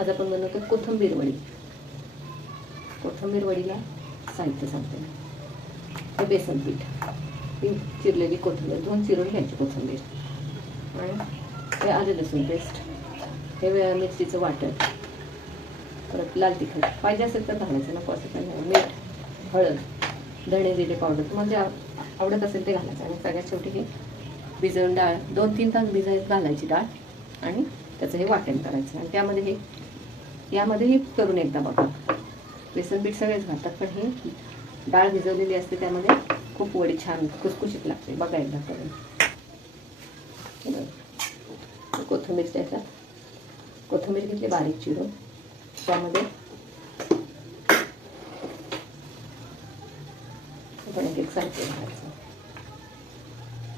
आज आपण बनवतो कोथिंबीर वडी. कोथिंबीर वडीला साहित्य सांगते. हे बेसन पीठ, ही चिरलेली कोथिंबीर, 2 चिरून घ्यायची कोथिंबीर, आणि हे आलं लसूण पेस्ट, हे मिरचीचं वाटण, परत लाल तिखट पाहिजे असेल तर घालायचं, नको असं काही नाही, मीठ, हळद, धणे जिरे पावडर तुम्हाला जे आवडत असेल ते घालायचं. आणि सगळ्यात शेवटी हे भिजवून डाळ 2-3 तास भिजत घालायची डाळ, आणि त्याचं हे वाटण करायचं. आणि त्यामध्ये यामध्येही करून एकदा बघा. बेसन पीठ सगळेच घालतात, पण ही डाळ भिजवलेली असते त्यामध्ये खूप वडी छान खुसखुशीत लागते. बघा एकदा करून. कोथिंबीर त्याच्यात कोथिंबीर घेतली बारीक चिरून, त्यामध्ये आपण एक साहित्य घालायचं.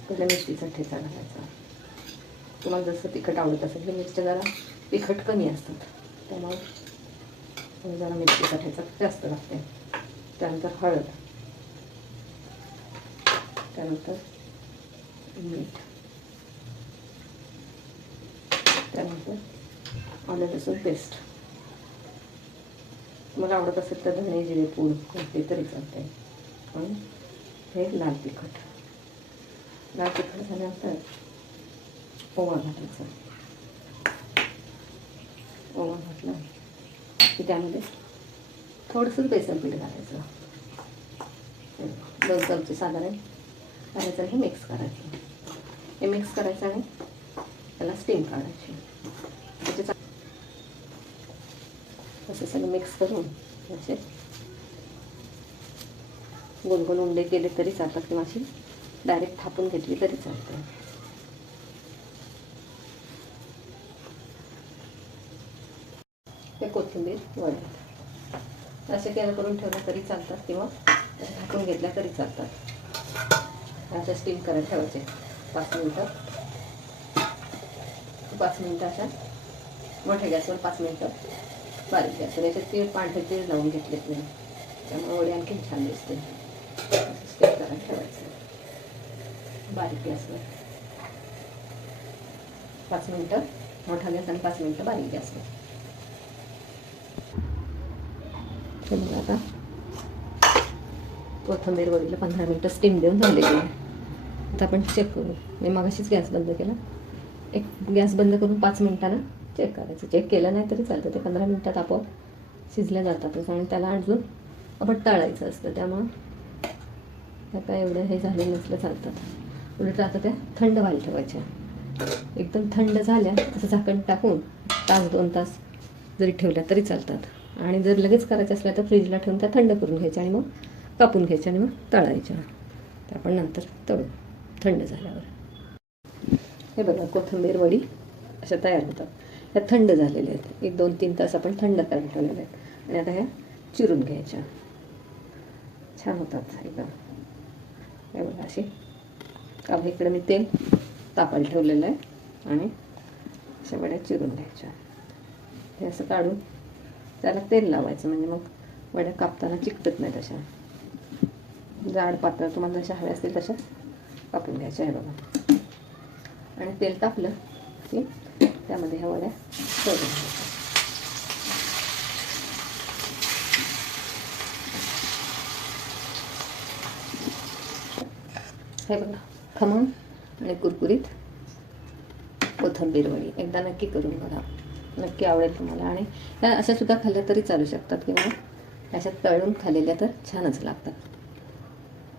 पहिला मिरचीचा ठेचा घालायचा. तुम्हाला जसं तिखट आवडत असेल, की मिरच्या जरा तिखट कमी असतात त्यामुळे जरा मिरचीचा ठेचा जास्त लागते. त्यानंतर हळद, त्यानंतर मीठ, त्यानंतर आलं लसूण पेस्ट. तुम्हाला आवडत असेल तर धणे जिरे पूड घातली तरी चालते. आणि हे लाल तिखट. लाल तिखट झाल्यानंतर ओवा घालायचा. ओवा घातला की त्यामध्ये थोडंसं बेसन पीठ घालायचं, 2 चमचे साधारण घालायचं. हे मिक्स करायचं. हे मिक्स करायचं आणि त्याला स्टीम काढायची. त्याच्या असं सगळं मिक्स करून असे गोल गोल उंडे केले तरी चालतात, किंवा अशी डायरेक्ट थापून घेतली तरी चालते. ते कोथिंबीर वड्या असे केलं करून ठेवल्या तरी चालतात, किंवा झाकून घेतल्या तरी चालतात. अशा स्टीम करायला ठेवायचे 5 मिनटं. 5 मिनटं अशा मोठ्या गॅसवर, 5 मिनटं बारीक गॅसवर. याच्यात तीळ, पांढरे तीळ लावून घेतलेत नाही, त्यामुळे वडी आणखी छान दिसते. स्टीम करायला ठेवायचं बारीक गॅसवर 5 मिनटं मोठा गॅस आणि 5 मिनटं बारीक गॅसवर. मग आता कोथिंबीर वडीला 15 मिनटं स्टीम देऊन झाले की आता आपण चेक करू. मी मगाशीच गॅस बंद केला. एक गॅस बंद करून 5 मिनटानं चेक करायचं. चेक केलं नाही तरी चालतं, ते 15 मिनटात आपोआप शिजल्या जातातच. आणि त्याला अजून आपण तळायचं असतं, त्यामुळं त्या काय एवढं हे झाले नसलं चालतात. उलट आता त्या थंड व्हायला ठेवायच्या. एकदम थंड झाल्या असं झाकण टाकून 1-2 तास जरी ठेवल्या तरी चालतात. आणि जर लगेच करायचं असल्या तर फ्रीजला ठेवून त्या थंड करून घ्यायच्या, आणि मग कापून घ्यायच्या आणि मग तळायच्या. तर आपण नंतर तळू थंड झाल्यावर. हे बघा, कोथिंबीर वडी अशा तयार होतात. ह्या थंड झालेल्या आहेत. 1-2-3 तास आपण थंड करायला ठेवलेल्या आहेत. आणि आता ह्या चिरून घ्यायच्या. छान होतात एकदम. हे बघा अशी. का इकडे मी तेल तापायला ठेवलेलं आहे, आणि अशा वड्या चिरून घ्यायच्या. हे असं काढून त्याला तेल लावायचं, म्हणजे मग वड्या कापताना चिकटत नाहीत. अशा जाड पातळ तुम्हाला जशा हव्या असतील तशा कापून घ्यायच्या. आहे बघा. आणि तेल तापलं की त्यामध्ये ह्या वड्या सोडून घ्यायच्या. हे बघा, खमंग आणि कुरकुरीत कोथिंबीर वडी एकदा नक्की करून बघा. नक्की आवडेल तुम्हाला. आणि त्या अशा सुद्धा खाल्ल्या तरी चालू शकतात, किंवा अशात तळून खाल्लेल्या तर छानच लागतात.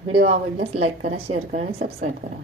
व्हिडिओ आवडल्यास लाईक करा, शेअर करा आणि सबस्क्राईब करा.